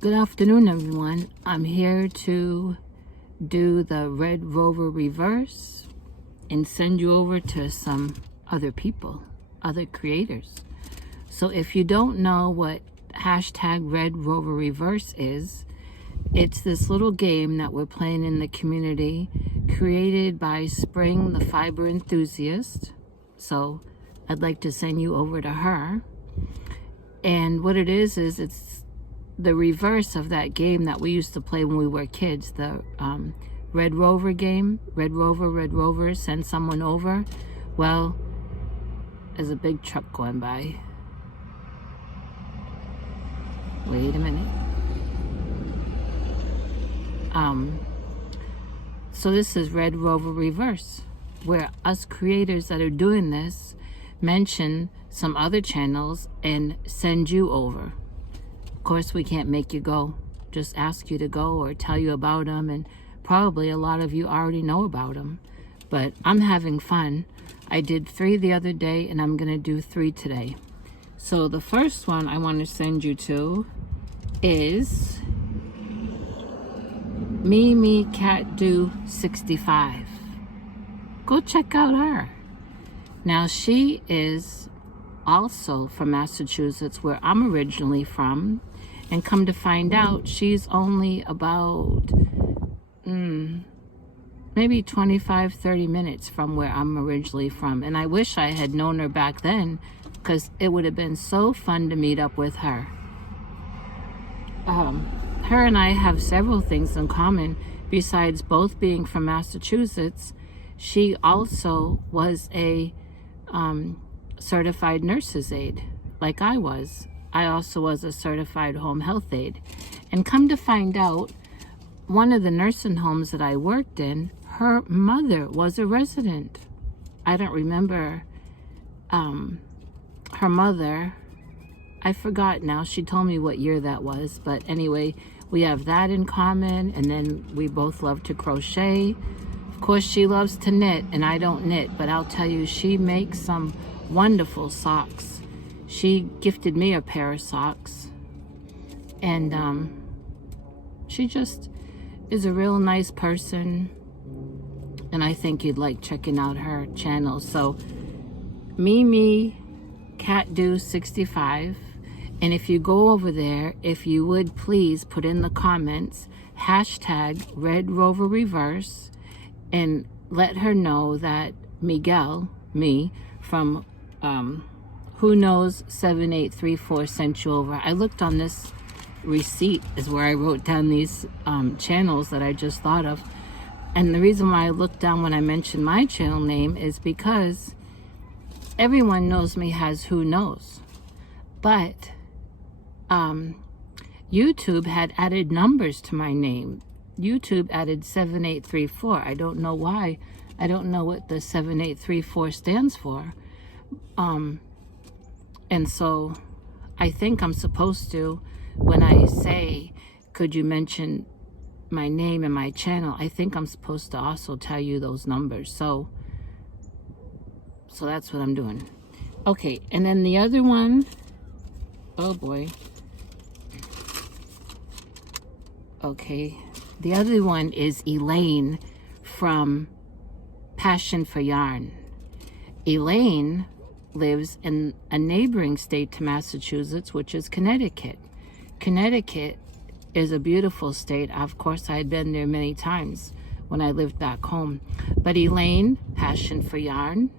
Good afternoon, everyone. I'm here to do the Red Rover reverse and send you over to some other people, other creators. So if you don't know what hashtag Red Rover reverse is, it's this little game that we're playing in the community created by Spring, the fiber enthusiast. So I'd like to send you over to her. And what it is it's the reverse of that game that we used to play when we were kids, the Red Rover game. Red Rover, send someone over. Well, there's a big truck going by. Wait a minute. So this is Red Rover reverse, where us creators that are doing this mention some other channels and send you over. Of course, we can't make you go, just ask you to go or tell you about them, and probably a lot of you already know about them. But I'm having fun. I did 3 the other day, and I'm gonna do 3 today. So the first one I want to send you to is Mimi Cat Do 65. Go check out her. Now she is also from Massachusetts, where I'm originally from, and come to find out she's only about maybe 25-30 minutes from where I'm originally from. And I wish I had known her back then, because it would have been so fun to meet up with her. Her and I have several things in common. Besides both being from Massachusetts, she also was a certified nurse's aide, like I was. I also was a certified home health aide. And come to find out, one of the nursing homes that I worked in, her mother was a resident. I don't remember her mother. I forgot now. She told me what year that was. But anyway, we have that in common. And then we both love to crochet. Of course, she loves to knit, and I don't knit. But I'll tell you, she makes some wonderful socks. She gifted me a pair of socks. And she just is a real nice person. And I think you'd like checking out her channel. So, Mimi Cat Do 65. And if you go over there, if you would please put in the comments hashtag Red Rover Reverse, and let her know that Miguel, me, from Who Knows 7834 sent you over. I looked on this receipt is where I wrote down these channels that I just thought of. And the reason why I looked down when I mentioned my channel name is because everyone knows me as Who Knows. But YouTube had added numbers to my name. YouTube added 7834. I don't know why. I don't know what the 7834 stands for. And so I think I'm supposed to, when I say, could you mention my name and my channel, I think I'm supposed to also tell you those numbers. So that's what I'm doing. Okay, and then the other one, oh boy. Okay, the other one is Elaine from Passion for Yarn. Elaine lives in a neighboring state to Massachusetts, which is Connecticut. Connecticut is a beautiful state. Of course, I had been there many times when I lived back home. But Elaine, Passion for Yarn,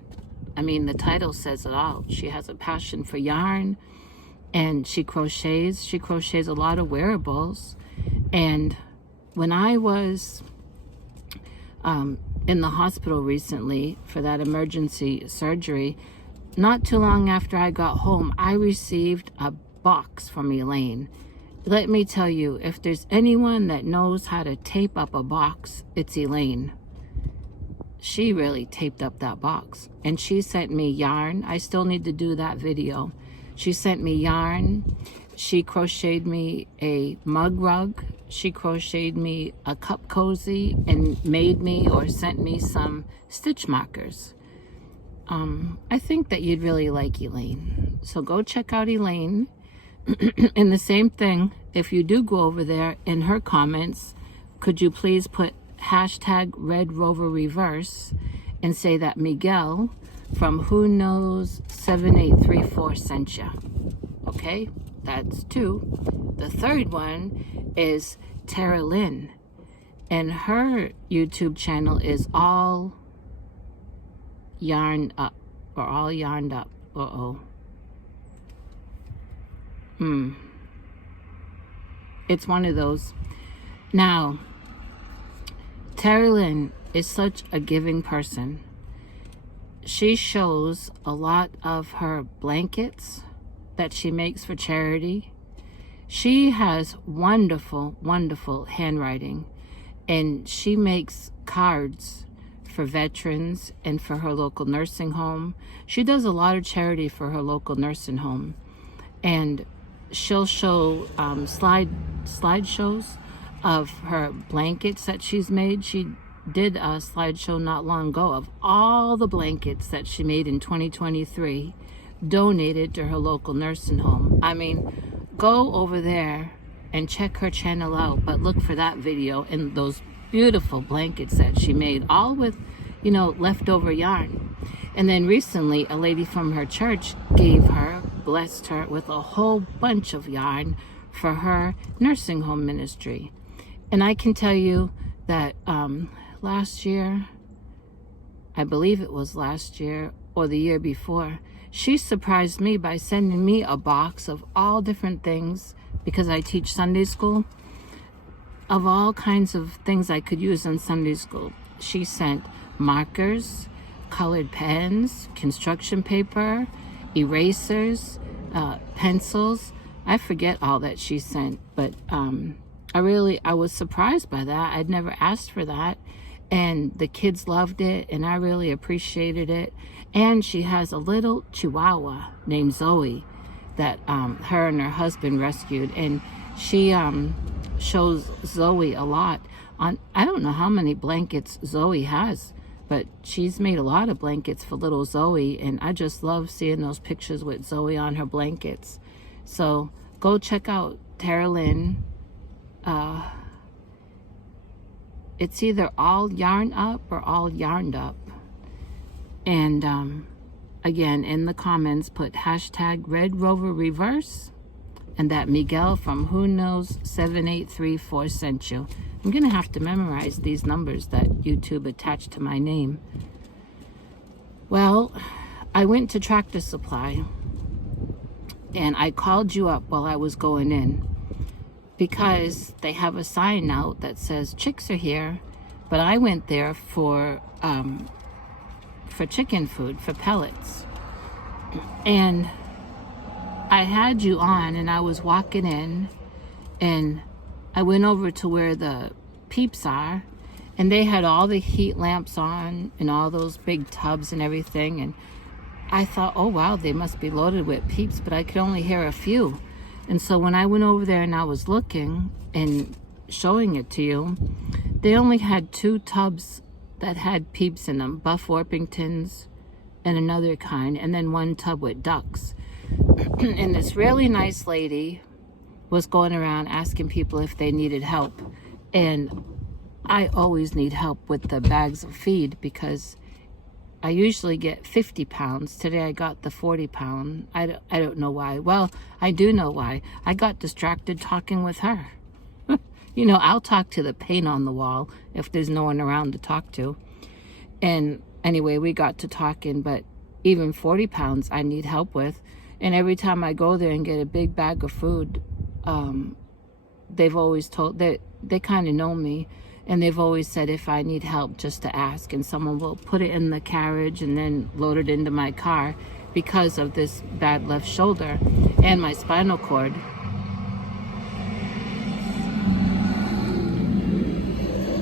I mean, the title says it all. She has a passion for yarn, and she crochets. She crochets a lot of wearables. And when I was in the hospital recently for that emergency surgery, not too long after I got home, I received a box from Elaine. Let me tell you, if there's anyone that knows how to tape up a box, it's Elaine. She really taped up that box. And she sent me yarn. I still need to do that video. She sent me yarn. She crocheted me a mug rug. She crocheted me a cup cozy and made me or sent me some stitch markers. I think that you'd really like Elaine. So go check out Elaine. And the same thing, if you do go over there, in her comments, could you please put hashtag Red Rover Reverse and say that Miguel from Who Knows 7834 sent you. Okay, that's 2. The third one is Tara Lynn, and her YouTube channel is All Yarned Up, or All Yarned Up. It's one of those. Now, Tara Lynn is such a giving person. She shows a lot of her blankets that she makes for charity. She has wonderful, wonderful handwriting, and she makes cards for veterans and for her local nursing home. She does a lot of charity for her local nursing home, and she'll show slideshows of her blankets that she's made. She did a slideshow not long ago of all the blankets that she made in 2023, donated to her local nursing home. I mean, go over there and check her channel out, but look for that video and those beautiful blankets that she made, all with, you know, leftover yarn. And then recently, a lady from her church blessed her with a whole bunch of yarn for her nursing home ministry. And I can tell you that last year, I believe it was last year or the year before, she surprised me by sending me a box of all different things, because I teach Sunday school, of all kinds of things I could use in Sunday school. She sent markers, colored pens, construction paper, erasers, pencils. I forget all that she sent, but I was surprised by that. I'd never asked for that, and the kids loved it, and I really appreciated it. And she has a little Chihuahua named Zoe that her and her husband rescued, and she shows Zoe a lot on, I don't know how many blankets Zoe has, but she's made a lot of blankets for little Zoe, and I just love seeing those pictures with Zoe on her blankets. So go check out Tara Lynn. It's either All Yarn Up or All Yarned Up. And again, in the comments, put hashtag Red Rover Reverse and that Miguel from Who Knows 7834 sent you. I'm going to have to memorize these numbers that YouTube attached to my name. Well, I went to Tractor Supply, and I called you up while I was going in, because they have a sign out that says chicks are here, but I went there for chicken food, for pellets. And I had you on, and I was walking in, and I went over to where the peeps are, and they had all the heat lamps on and all those big tubs and everything, and I thought, oh wow, they must be loaded with peeps, but I could only hear a few. And so when I went over there and I was looking and showing it to you, they only had 2 tubs that had peeps in them, Buff Orpingtons and another kind, and then 1 tub with ducks. And this really nice lady was going around asking people if they needed help. And I always need help with the bags of feed, because I usually get 50 pounds. Today I got the 40 pound. I don't know why. Well, I do know why. I got distracted talking with her. You know, I'll talk to the paint on the wall if there's no one around to talk to. And anyway, we got to talking, but even 40 pounds I need help with. And every time I go there and get a big bag of food, they've always told, they kind of know me, and they've always said if I need help just to ask, and someone will put it in the carriage and then load it into my car, because of this bad left shoulder and my spinal cord.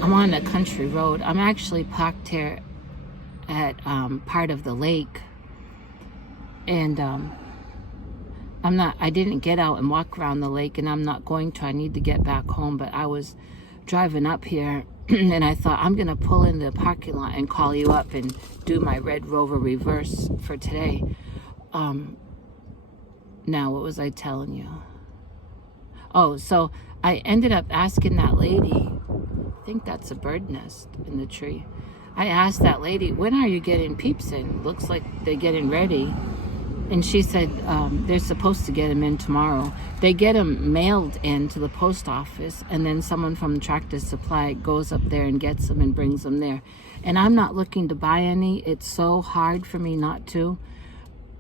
I'm on a country road. I'm actually parked here at part of the lake, and I didn't get out and walk around the lake, and I'm not going to. I need to get back home, but I was driving up here and I thought, I'm gonna pull in the parking lot and call you up and do my Red Rover Reverse for today. Now, what was I telling you? Oh, so I ended up asking that lady, I think that's a bird nest in the tree. I asked that lady, when are you getting peeps in? Looks like they're getting ready. And she said they're supposed to get them in tomorrow. They get them mailed in to the post office, and then someone from Tractor Supply goes up there and gets them and brings them there. And I'm not looking to buy any. It's so hard for me not to.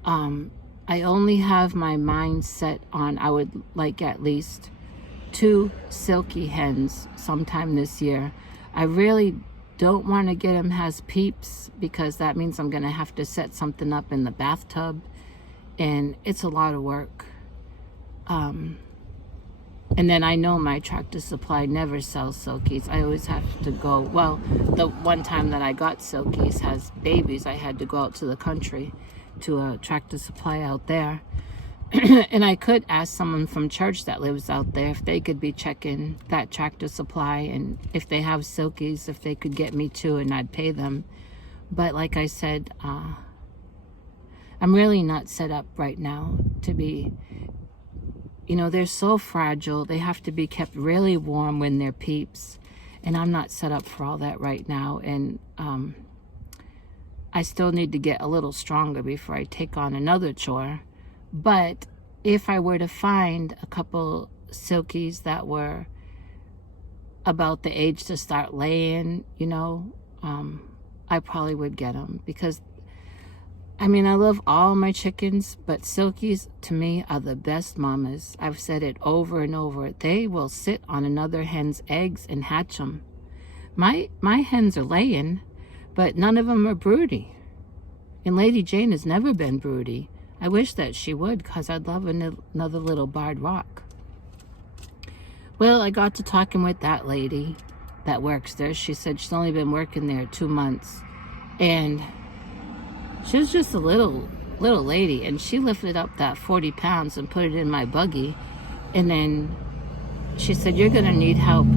I only have my mind set on I would like at least 2 silky hens sometime this year. I really don't want to get them as peeps because that means I'm going to have to set something up in the bathtub. And it's a lot of work. And then I know my Tractor Supply never sells silkies. I always have to go, well, the one time that I got silkies has babies. I had to go out to the country to a Tractor Supply out there. And I could ask someone from church that lives out there if they could be checking that Tractor Supply, and if they have silkies, if they could get me 2 and I'd pay them. But like I said, I'm really not set up right now to be, they're so fragile. They have to be kept really warm when they're peeps. And I'm not set up for all that right now. And I still need to get a little stronger before I take on another chore. But if I were to find a couple silkies that were about the age to start laying, I probably would get them, because I love all my chickens, but silkies to me are the best mamas. I've said it over and over. They will sit on another hen's eggs and hatch them. My hens are laying, but none of them are broody. And Lady Jane has never been broody. I wish that she would, because I'd love another little barred rock. Well, I got to talking with that lady that works there. She said she's only been working there 2 months. And she was just a little lady, and she lifted up that 40 pounds and put it in my buggy. And then she said, you're going to need help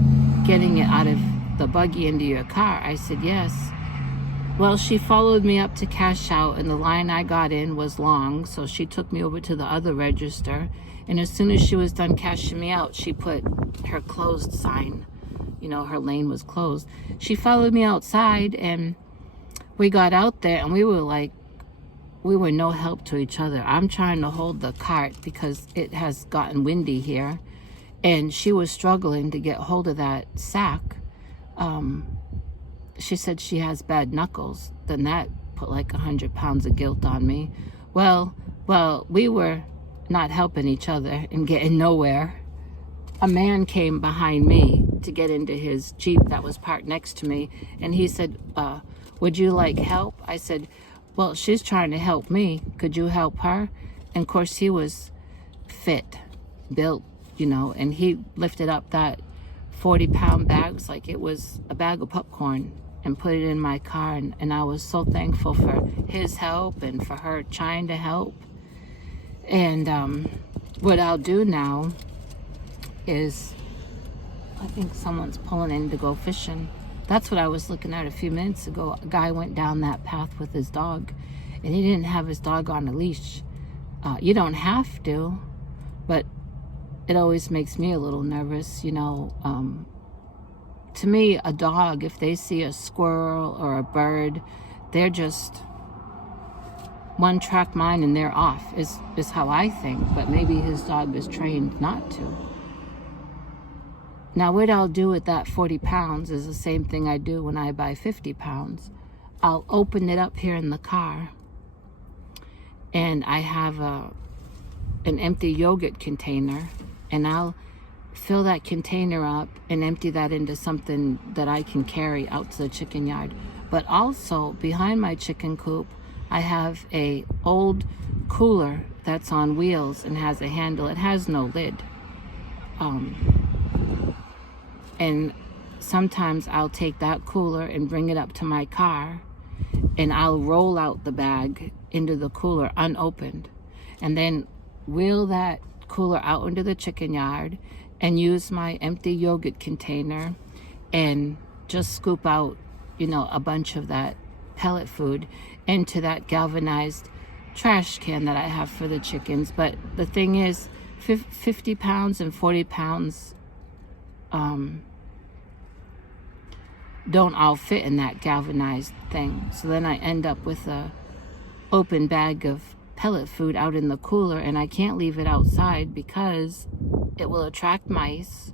getting it out of the buggy into your car. I said, yes. Well, she followed me up to cash out, and the line I got in was long, so she took me over to the other register. And as soon as she was done cashing me out, she put her closed sign. Her lane was closed. She followed me outside, and we got out there, and we were no help to each other. I'm trying to hold the cart because it has gotten windy here, and she was struggling to get hold of that sack. She said she has bad knuckles. Then that put like 100 pounds of guilt on me. Well, we were not helping each other and getting nowhere. A man came behind me to get into his Jeep that was parked next to me, and he said, would you like help? I said, well, she's trying to help me. Could you help her? And of course, he was fit, built, and he lifted up that 40-pound bags like it was a bag of popcorn and put it in my car. And I was so thankful for his help and for her trying to help. And what I'll do now is, I think someone's pulling in to go fishing. That's what I was looking at a few minutes ago. A guy went down that path with his dog, and he didn't have his dog on a leash. You don't have to, but it always makes me a little nervous, To me, a dog, if they see a squirrel or a bird, they're just one-track mind and they're off, is how I think. But maybe his dog is trained not to. Now, what I'll do with that 40 pounds is the same thing I do when I buy 50 pounds. I'll open it up here in the car, and I have an empty yogurt container, and I'll fill that container up and empty that into something that I can carry out to the chicken yard. But also, behind my chicken coop, I have a old cooler that's on wheels and has a handle. It has no lid. And sometimes I'll take that cooler and bring it up to my car, and I'll roll out the bag into the cooler unopened, and then wheel that cooler out into the chicken yard and use my empty yogurt container and just scoop out, a bunch of that pellet food into that galvanized trash can that I have for the chickens. But the thing is, 50 pounds and 40 pounds don't all fit in that galvanized thing. So then I end up with a open bag of pellet food out in the cooler, and I can't leave it outside because it will attract mice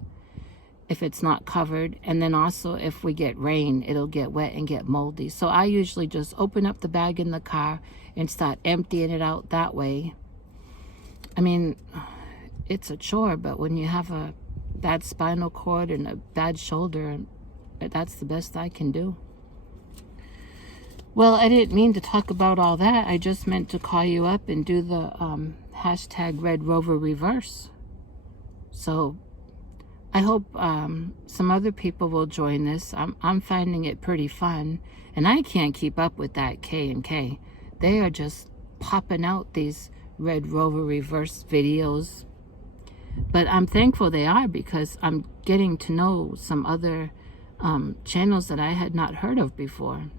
if it's not covered, and then also if we get rain, it'll get wet and get moldy. So I usually just open up the bag in the car and start emptying it out that way. I mean, it's a chore, but when you have a bad spinal cord and a bad shoulder, that's the best I can do. Well, I didn't mean to talk about all that. I just meant to call you up and do the hashtag Red Rover Reverse. So I hope some other people will join this. I'm finding it pretty fun, and I can't keep up with that K&K. They are just popping out these Red Rover Reverse videos. But I'm thankful they are, because I'm getting to know some other channels that I had not heard of before.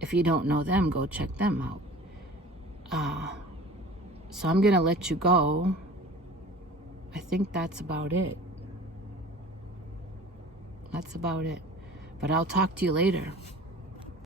If you don't know them, go check them out. So I'm gonna let you go. I think that's about it. That's about it. But I'll talk to you later.